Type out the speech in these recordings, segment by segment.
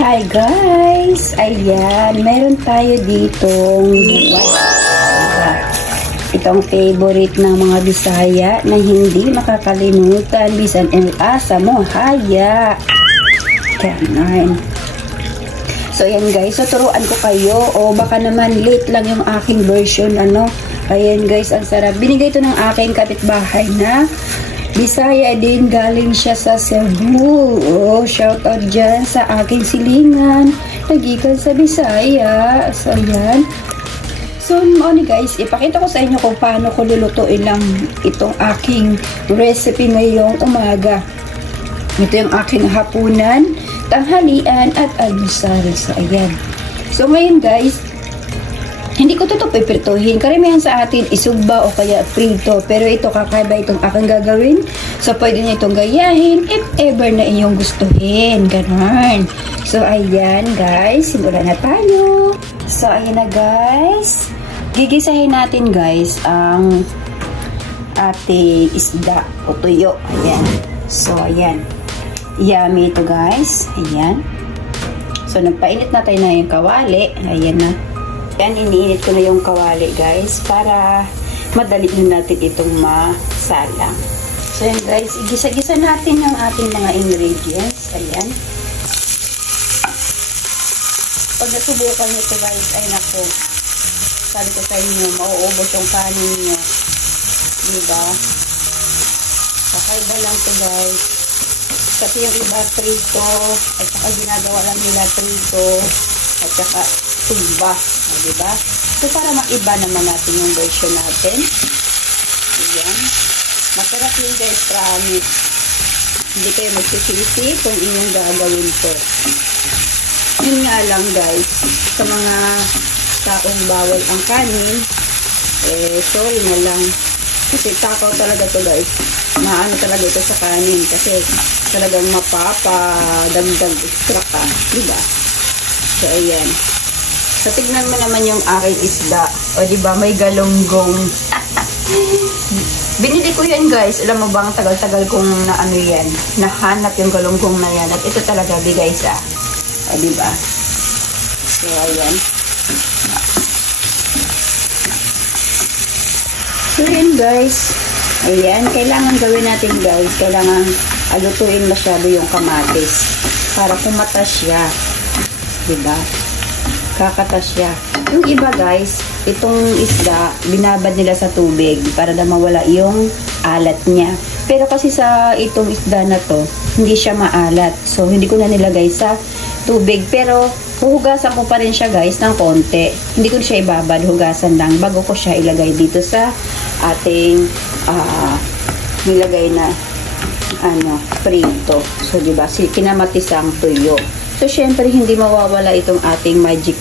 Hi guys! Ayan, meron tayo ditong itong favorite ng mga Bisaya na hindi makakalimutan bisan ang asa mo, haya. Ganon. So ayan guys, so turuan ko kayo o baka naman late lang yung aking version, ano. Ayan guys, ang sarap. Binigay ito ng aking kapitbahay na Bisaya din, galing siya sa Cebu. Oh, shout out dyan sa aking silingan. Nagikan sa Bisaya. So, ayan. So, guys, ipakita ko sa inyo kung paano ko lulutuin lang itong aking recipe ngayong umaga. Ito yung aking hapunan, tanghalian, at almusal. So, ayan. So, ngayon guys, hindi ko ito pipirtuhin. Karamihan sa atin, isugba o kaya prito. Pero ito, kakaiba itong aking gagawin. So, pwede nyo itong gayahin if ever na inyong gustuhin. Ganon. So, ayan guys. Simulan na tayo. So, ayan na guys. Gigisahin natin guys ang ating isda o tuyo. Ayan. So, ayan. Yummy ito guys. Ayan. So, nagpainit na tayo na yung kawali. Ayan na. Yan, iniinit ko na yung kawali guys para madali na natin itong masalang. So yan guys, igisa-gisa natin yung ating mga ingredients. Ayan. Pag nasubukan nyo ito guys, ay naku, sabi ko sa inyo, mauubos yung kanin nyo. Diba? Kakaiba lang ito guys. Kasi yung iba trito, at saka ginagawa lang nila trito, at saka sugba. Diba? So, para maiba naman natin yung version natin. Ayan. Masarap yun guys, promise. Hindi kayo magsisisi kung inyong gagawin to. Yun nga lang guys, sa mga taong bawal ang kanin, sorry na lang. Kasi takaw talaga to guys. Maano talaga ito sa kanin. Kasi talagang mapapadagdag extra ka. Diba? So, ayan. So, tignan mo naman yung aking isda. O, diba? May galunggong. Binili ko yan, guys. Alam mo bang tagal-tagal kong naano yan. Nahanap yung galunggong na yan. At ito talaga, guys, ah. O, diba? So, ayan. So, yun, guys. Ayan. Kailangan gawin natin, guys. Kailangan alutuin masyado yung kamatis. Para kumata siya. Diba? Kakatas siya. Yung iba guys, itong isda, binabad nila sa tubig para na mawala yung alat niya. Pero kasi sa itong isda na to, hindi siya maalat. So, hindi ko na nilagay sa tubig. Pero, huhugasan ko pa rin siya guys ng konti. Hindi ko siya ibabad, hugasan lang bago ko siya ilagay dito sa ating nilagay na prito. So, diba? Kinamatisang tuyo. So, syempre, hindi mawawala itong ating magic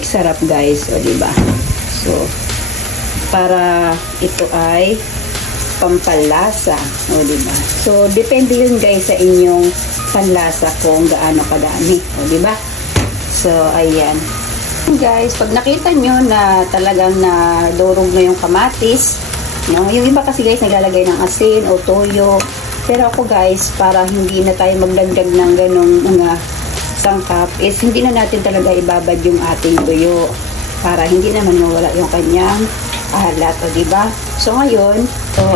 sarap, guys. O, diba? So, para ito ay pampalasa. O, diba? So, depende yun, guys, sa inyong panlasa kung gaano kadami. O, diba? So, ayan. Guys, pag nakita nyo na talagang nadurog na yung kamatis, no? Yung iba kasi, guys, naglalagay ng asin o toyo. Pero ako guys, para hindi na tayo magdagdag ng ganong mga sangkap, is hindi na natin talaga ibabad yung ating tuyo. Para hindi naman mawala yung kanyang alat, o diba? So ngayon,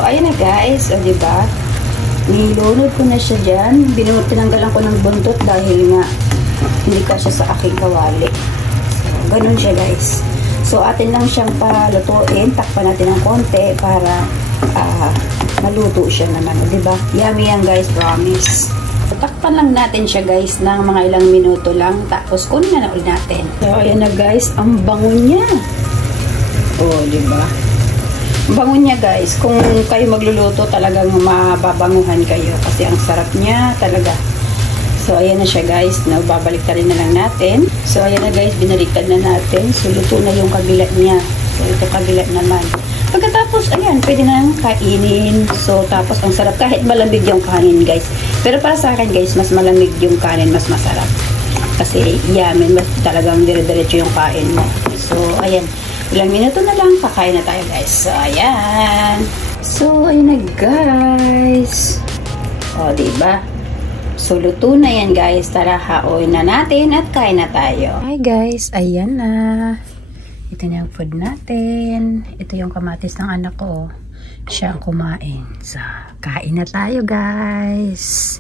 ayan na guys, o diba? Nilunod ko na siya dyan. Tinanggalan ko ng buntot dahil nga hindi ka siya sa aking kawali. So, ganun siya guys. So atin lang siyang palutuin. Takpan natin ng konti para maluto siya naman, diba? Yummy yan guys, promise. So, takpan lang natin siya guys ng mga ilang minuto lang, tapos kunin na ulit natin. So, ayan na guys, ang bango niya. Oh, diba? Ang bango niya guys. Kung kayo magluluto, talagang mababanguhan kayo kasi ang sarap niya talaga. So, ayan na siya guys. Now, babaliktad na lang natin. So, ayan na guys, binaliktad na natin. So, luto na yung kabila niya. So, ito kabila naman. Pagkatapos, ayan, pwede nang kainin. So, tapos, ang sarap. Kahit malamig yung kanin, guys. Pero para sa akin, guys, mas malamig yung kanin, mas masarap. Kasi, yamin, mas talagang dire-diretso yung kain mo. So, ayan. Ilang minuto na lang, kakain na tayo, guys. So, ayan. So, ayan na, guys. O, diba? So, luto na yan guys. Tara, haoy na natin at kain na tayo. Hi guys, ayan na. Ito na yung food natin. Ito yung kamatis ng anak ko. Siya ang kumain. So, kain na tayo guys.